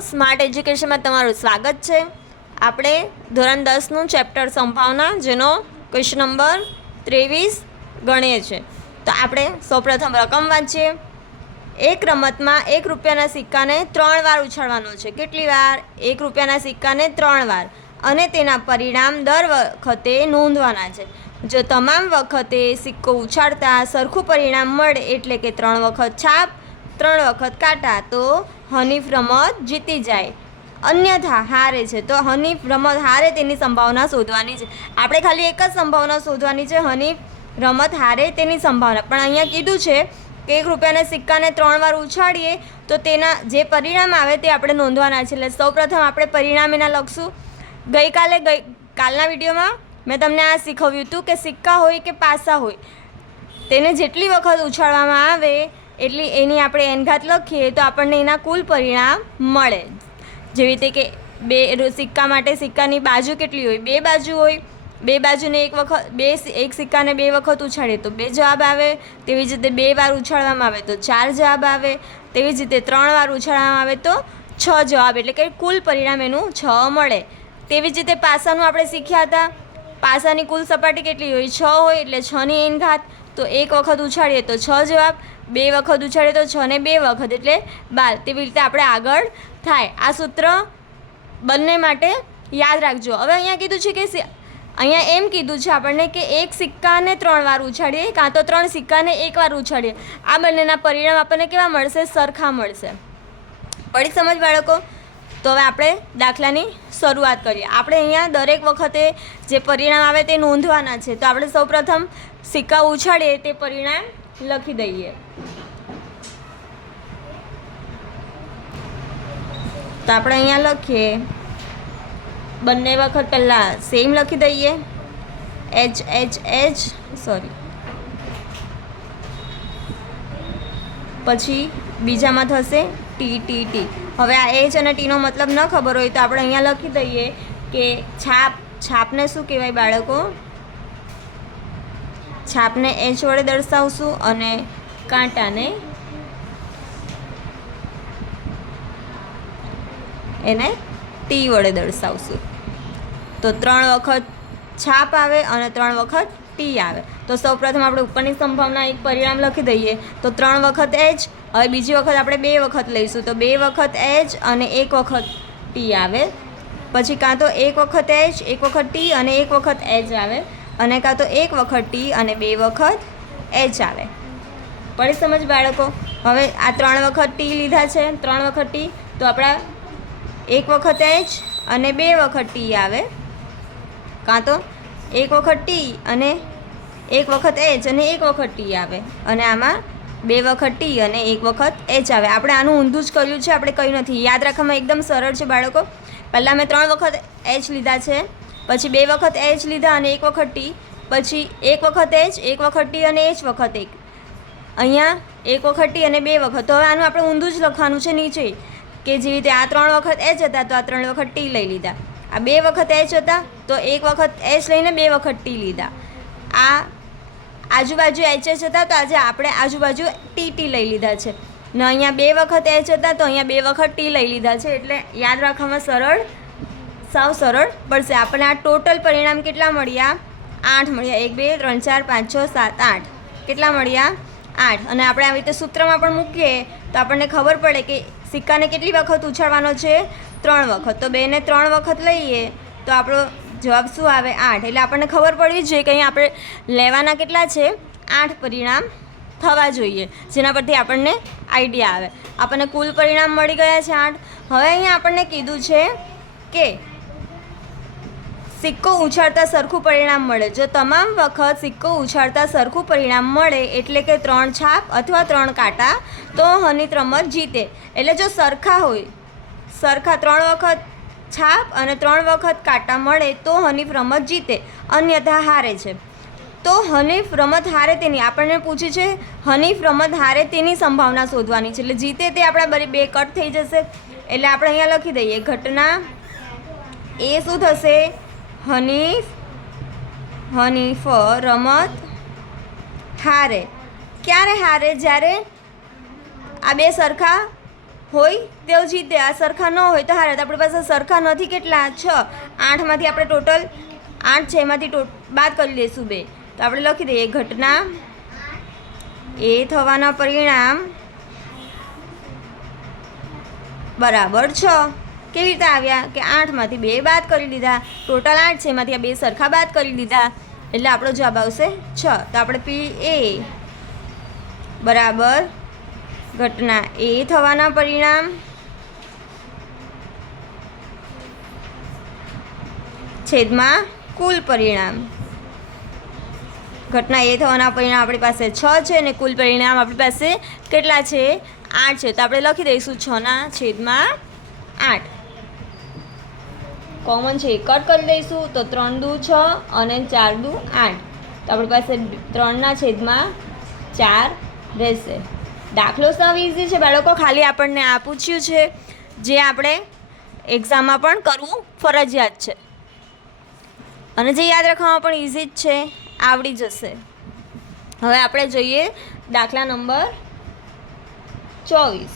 Smart એજ્યુકેશનમાં તમારું સ્વાગત છે। આપણે ધોરણ 10નું ચેપ્ટર સંભાવના જેનો ક્વેશ્ચન નંબર 23 ગણીએ છીએ। તો આપણે સૌપ્રથમ રકમ વાંચીએ। એક રમતમાં 1 રૂપિયાના સિક્કાને 3 વાર ઉછાળવાનો છે। કેટલી વાર? 1 રૂપિયાના સિક્કાને 3 વાર અને તેના પરિણામ દર વખતે નોંધવાના છે। જો તમામ વખતે સિક્કો ઉછાળતા સરખું પરિણામ મળે એટલે કે 3 વખત છાપ 3 વખત કાંટા તો હનીફ રમત જીતી જાય, અન્યથા હારે છે। તો હનીફ રમત હારે તેની સંભાવના શોધવાની છે। આપણે ખાલી એક જ સંભાવના શોધવાની છે, હનીફ રમત હારે તેની સંભાવના। પણ અહીંયા કીધું છે કે 1 રૂપિયાના સિક્કાને 3 વાર ઉછાળીએ તો તેના જે પરિણામ આવે તે આપણે નોંધવાના છે। એટલે સૌપ્રથમ આપણે પરિણામ એના લખશું। કાલના વિડીયોમાં મેં તમને આ શીખવ્યું હતું કે સિક્કા હોય કે પાસા હોય, તેને જેટલી વખત ઉછાળવામાં આવે એટલી એની આપણે એનઘાત લખીએ તો આપણને એના કુલ પરિણામ મળે। જેવી રીતે કે બે સિક્કા માટે સિક્કાની બાજુ કેટલી હોય? 2 બાજુ હોય। 2 બાજુને એક સિક્કાને 2 વખત ઉછાળીએ તો 2 જવાબ આવે। તેવી જ રીતે 2 વાર ઉછાળવામાં આવે તો 4 જવાબ આવે। તેવી જ રીતે 3 વાર ઉછાળવામાં આવે તો 6 જવાબ, એટલે કે કુલ પરિણામ એનું 6 મળે। તેવી જ રીતે પાસાનું આપણે શીખ્યા હતા। પાસાની કુલ સપાટી કેટલી હોય? 6 હોય, એટલે 6ની એનઘાત। તો 1 વખત ઉછાળીએ તો 6 જવાબ, 2 વખત ઉછાળીએ તો 6 ને 2 વખત એટલે 12। તેવી રીતે આપણે આગળ થાય। આ સૂત્ર બંને માટે યાદ રાખજો। હવે અહીંયા કીધું છે કે અહીંયા એમ કીધું છે આપણને કે 1 સિક્કાને 3 વાર ઉછાળીએ કાં તો 3 સિક્કાને 1 વાર ઉછાળીએ, આ બંનેના પરિણામ આપણને કેવા મળશે? સરખા મળશે। પડી સમજ બાળકો? તો હવે આપણે દાખલાની શરૂઆત કરીએ। આપણે અહીંયા દરેક વખતે જે પરિણામ આવે તે નોંધવાના છે। તો આપણે સૌપ્રથમ સિક્કા ઉછાળીએ તે પરિણામ લખી દઈએ। તો આપણે અહીંયા લખીએ, બંને વખત પહેલાં સેમ લખી દઈએ, H સોરી, પછી બીજામાં થશે T। હવે આ H અને Tનો મતલબ ન ખબર હોય તો આપણે અહીંયા લખી દઈએ કે છાપને શું કહેવાય બાળકો? છાપને H વડે દર્શાવશું અને કાંટાને એને T વડે દર્શાવશું। તો 3 વખત છાપ આવે અને 3 વખત T આવે। તો સૌપ્રથમ આપણે ઉપરની સંભાવના એક પરિણામ લખી દઈએ। તો 3 વખત H, હવે બીજી વખત આપણે 2 વખત લઈશું તો 2 વખત H અને 1 વખત T આવે। પછી કાં તો 1 વખત H, 1 વખત T અને 1 વખત H આવે, અને કાં તો 1 વખત T અને 2 વખત H આવે। પડી સમજ બાળકો? હવે આ 3 વખત T લીધા છે, 3 વખત T, તો આપણા 1 વખત H અને 2 વખત T આવે, કાં તો 1 વખત T અને 1 વખત H અને 1 વખત T આવે, અને આમાં 2 વખત T અને 1 વખત H આવે। આપણે આનું ઊંધું જ કર્યું છે, આપણે કંઈ નથી। યાદ રાખવામાં એકદમ સરળ છે બાળકો। પહેલાં મેં 3 વખત H લીધા છે, પછી 2 વખત H લીધા અને 1 વખત T, પછી 1 વખત H, 1 વખત T અને H વખત 1, અહીંયા 1 વખત T અને 2 વખત। તો હવે આનું આપણે ઊંધું જ લખવાનું છે નીચે, કે જેવી રીતે આ 3 વખત H હતા તો આ 3 વખત T લઈ લીધા, આ 2 વખત H હતા તો 1 વખત H લઈને 2 વખત T લીધા, આ આજુબાજુ H હતા તો આજે આપણે આજુબાજુ T લઈ લીધા છે, ને અહીંયા 2 વખત H હતા તો અહીંયા 2 વખત T લઈ લીધા છે। એટલે યાદ રાખવામાં સાવ સરળ પડશે। આપણને આ ટોટલ પરિણામ કેટલા મળ્યા? 8 મળ્યા। 1 2 3 4 5 6 7 8, કેટલા મળ્યા? 8। અને આપણે આવી રીતે સૂત્રમાં પણ મૂકીએ તો આપણને ખબર પડે કે સિક્કાને કેટલી વખત ઉછાળવાનો છે? 3 વખત। તો 2 ને 3 વખત લઈએ તો આપણો જવાબ શું આવે? 8। એટલે આપણને ખબર પડવી જોઈએ કે અહીં આપણે લેવાના કેટલા છે? 8 પરિણામ થવા જોઈએ, જેના પરથી આપણને આઈડિયા આવે। આપણને કુલ પરિણામ મળી ગયા છે 8। હવે અહીંયા આપણને કીધું છે કે સિક્કો ઉછાળતા સરખું પરિણામ મળે। જો તમામ વખત સિક્કો ઉછાળતા સરખું પરિણામ મળે એટલે કે 3 છાપ અથવા 3 કાંટા તો હનીફ રમત જીતે। એટલે જો સરખા 3 વખત છાપ અને 3 વખત કાંટા મળે તો હનીફ રમત જીતે, અન્યથા હારે છે। તો હનીફ રમત હારે તેની આપણને પૂછ્યું છે, હનીફ રમત હારે તેની સંભાવના શોધવાની છે। એટલે જીતે તે આપણા 2 કટ થઈ જશે, એટલે આપણે અહીંયા લખી દઈએ ઘટના એ શું થશે? હનીફ રમત હારે। ક્યારે હારે? જ્યારે આ 2 સરખા હોય તેઓ જીતે, આ સરખા ન હોય તો હારે. તો આપણી પાસે સરખા નથી કેટલા? 6. 8માંથી આપણે ટોટલ 8 છે એમાંથી બાદ કરી દઈશું 2. તો આપણે લખી દઈએ ઘટના એ થવાના પરિણામ બરાબર 6. કેવી રીતે આવ્યા કે 8માંથી 2 બાદ કરી દીધા, ટોટલ 8 છે એમાંથી આ 2 સરખા બાદ કરી દીધા, એટલે આપણો જવાબ આવશે 6. તો આપણે પી એ બરાબર ઘટના એ થવાના પરિણામ છેદમાં કુલ પરિણામ. ઘટના એ થવાના પરિણામ આપણી પાસે 6 છે અને કુલ પરિણામ આપણી પાસે કેટલા છે? 8 છે. તો આપણે લખી દઈશું 6/8. કોમન છે એ કટ કરી દઈશું તો 3 દુ 6 અને 4 દુ 8. તો આપણી પાસે 3/4 રહેશે. દાખલો સાવ ઇઝી છે બાળકો, ખાલી આપણને આ પૂછ્યું છે જે આપણે એક્ઝામમાં પણ કરવું ફરજિયાત છે અને જે યાદ રાખવામાં પણ ઇઝી જ છે, આવડી જશે. હવે આપણે જોઈએ દાખલા નંબર 24.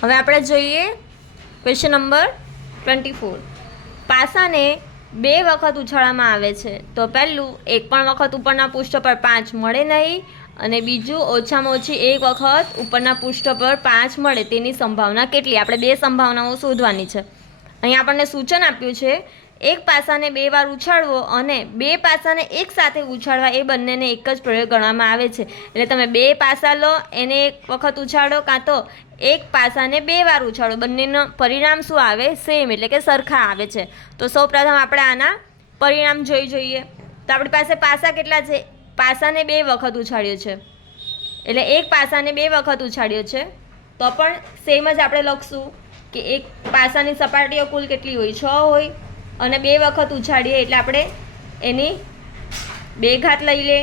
હવે આપણે જોઈએ ક્વેશ્ચન નંબર 24. પાસાને 2 વખત ઉછાળવામાં આવે છે તો પહેલું એક પણ વખત ઉપરના પૃષ્ઠ પર 5 મળે નહીં અને બીજું ઓછામાં ઓછી 1 વખત ઉપરના પૃષ્ઠ પર 5 મળે તેની સંભાવના કેટલી? આપણે 2 સંભાવનાઓ શોધવાની છે. અહીં આપણને સૂચન આપ્યું છે એક પાસાને 2 વાર ઉછાળવો અને 2 પાસાને એક સાથે ઉછાળવા, એ બંનેને એક જ પ્રયોગ ગણવામાં આવે છે. એટલે તમે 2 પાસા લો, એને એક વખત ઉછાળો, કાં તો એક પાસાને 2 વાર ઉછાળો, બંનેનું પરિણામ શું આવે? સેમ, એટલે કે સરખા આવે છે. તો સૌપ્રથમ આપણે આના પરિણામ જોઈએ. તો આપણી પાસે પાસા કેટલા છે? પાસાને 2 વખત ઉછાળ્યો છે એટલે એક પાસાને 2 વખત ઉછાળ્યો છે તો પણ સેમ જ આપણે લખશું કે એક પાસાની સપાટીઓ કુલ કેટલી હોય? 6 હોય અને 2 વખત ઉછાળીએ એટલે આપણે એની 2 ઘાત લઈ લે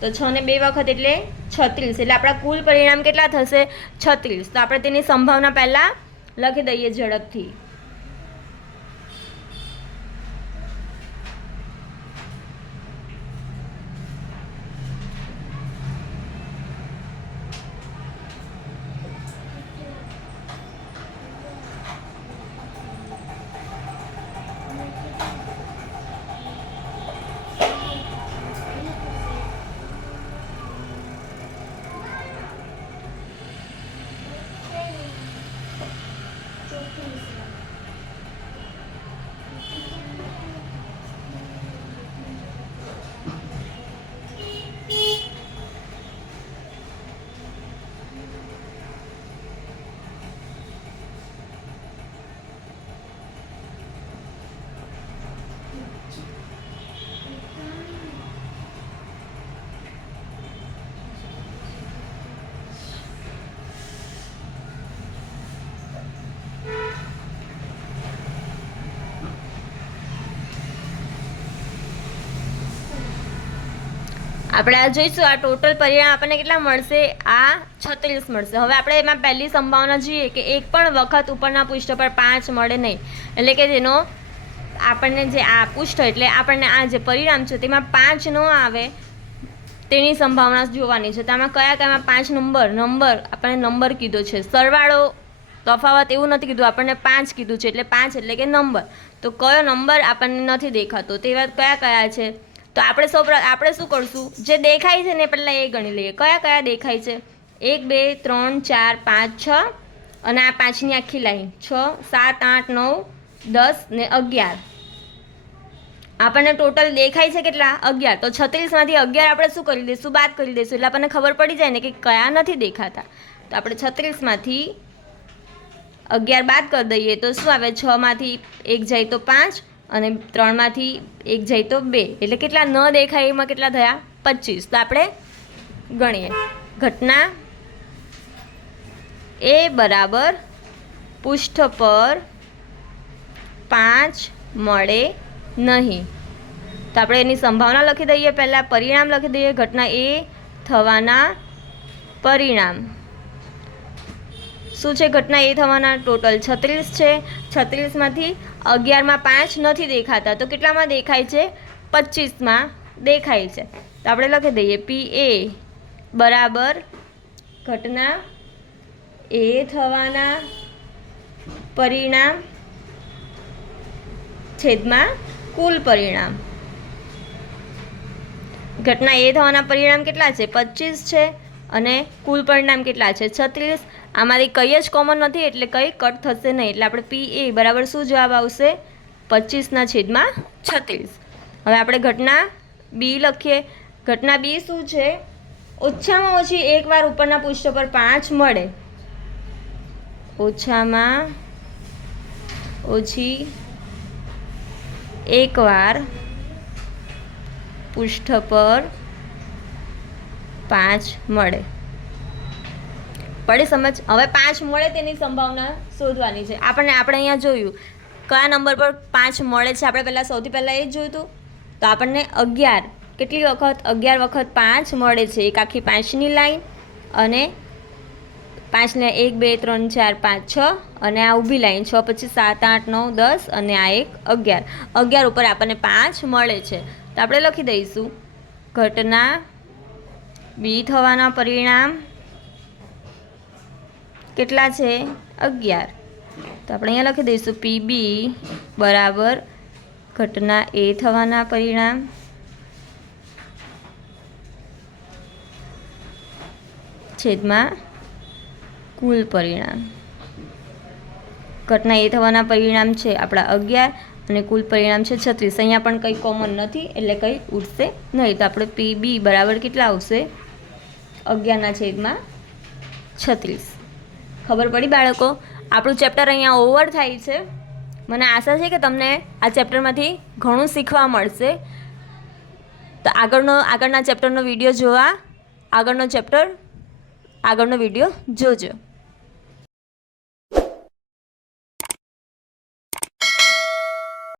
તો 6 ને 2 વખત એટલે 36. એટલે આપણા કુલ પરિણામ કેટલા થશે? 36. તો આપણે તેની સંભાવના પહેલાં લખી દઈએ ઝડપથી. આપણે આ જોઈશું આ ટોટલ પરિણામ આપણને કેટલા મળશે? આ 36 મળશે. હવે આપણે એમાં પહેલી સંભાવના જોઈએ કે એક પણ વખત ઉપરના પૃષ્ઠ પર 5 મળે નહીં, એટલે કે જેનો આપણને જે આ પૃષ્ઠ એટલે આપણને આ જે પરિણામ છે તેમાં 5 ન આવે તેની સંભાવના જોવાની છે. તો આમાં કયા 5 નંબર આપણને નંબર કીધો છે, સરવાળો તફાવત એવું નથી કીધું, આપણને 5 કીધું છે એટલે 5 એટલે કે નંબર. તો કયો નંબર આપણને નથી દેખાતો તેવા કયા છે? તો આપણે શું કરશું? જે દેખાય છે ને પહેલાં એ ગણી લઈએ. કયા દેખાય છે? 1 2 3 4 5 6 અને આ 5ની આખી લાઈન 6 7 8 9 10 ને 11. આપણને ટોટલ દેખાય છે કેટલા? 11. તો 36માંથી 11 આપણે શું કરી દઈશું? બાદ કરી દઈશું. એટલે આપણને ખબર પડી જાય ને કે કયા નથી દેખાતા. તો આપણે 36માંથી 11 બાદ કરી દઈએ તો શું આવે? 6માંથી 1 જાય તો 5 અને 3માંથી 1 જાય તો 2, એટલે કેટલા ન દેખાય એમાં કેટલા થયા? 25. તો આપણે ગણીએ. ઘટના એ બરાબર પૃષ્ઠ પર 5 મળે નહીં. તો આપણે એની સંભાવના લખી દઈએ, પહેલાં પરિણામ લખી દઈએ. ઘટના એ થવાના પરિણામ શું છે? ઘટના એ થવાના ટોટલ 36 છે. 36માંથી 11માં 5 નથી દેખાતા તો કેટલામાં દેખાય છે? 25માં દેખાય છે. તો આપણે લખી દઈએ પી એ બરાબર ઘટના એ થવાના પરિણામ છેદમાં કુલ પરિણામ. ઘટના એ થવાના પરિણામ કેટલા છે? 25 છે અને કુલ પરિણામ કેટલા છે? 36. આમાંથી કંઈ જ કોમન નથી એટલે કંઈ કટ થશે નહીં, એટલે આપણે પી એ બરાબર શું જવાબ આવશે? 25/36. હવે આપણે ઘટના બી લખીએ. ઘટના બી શું છે? ઓછામાં ઓછી એકવાર ઉપરના પૃષ્ઠ પર 5 મળે. ઓછામાં ઓછી એકવાર પૃષ્ઠ પર 5 મળે. પડી સમજ? હવે 5 મળે તેની સંભાવના શોધવાની છે. આપણે અહીંયા જોયું કયા નંબર પર 5 મળે છે. આપણે સૌથી પહેલાં એ જ જોયું હતું. તો આપણને 11 કેટલી વખત? 11 વખત 5 મળે છે. એક આખી 5ની લાઈન અને 5 ને 1 2 3 4 5 6 અને આ ઊભી લાઈન 6 પછી 7 8 9 10 અને આ એક 11. 11 ઉપર આપણને 5 મળે છે. તો આપણે લખી દઈશું ઘટના બી થવાના પરિણામ કેટલા છે? 11. તો આપણે અહીંયા લખી દઈશું પીબી બરાબર ઘટના એ થવાના પરિણામ છેદમાં કુલ પરિણામ. ઘટના એ થવાના પરિણામ છે આપણા 11 અને કુલ પરિણામ છે 36. અહીંયા પણ કંઈ કોમન નથી એટલે કંઈ ઉઠશે નહીં. તો આપણે પીબી બરાબર કેટલા આવશે? 11/36. ખબર પડી બાળકો? આપણું ચેપ્ટર અહીંયા ઓવર થાય છે. મને આશા છે કે તમને આ ચેપ્ટરમાંથી ઘણું શીખવા મળશે. તો આગળના ચેપ્ટરનો વિડીયો જોવા આગળનો વિડીયો જોજો.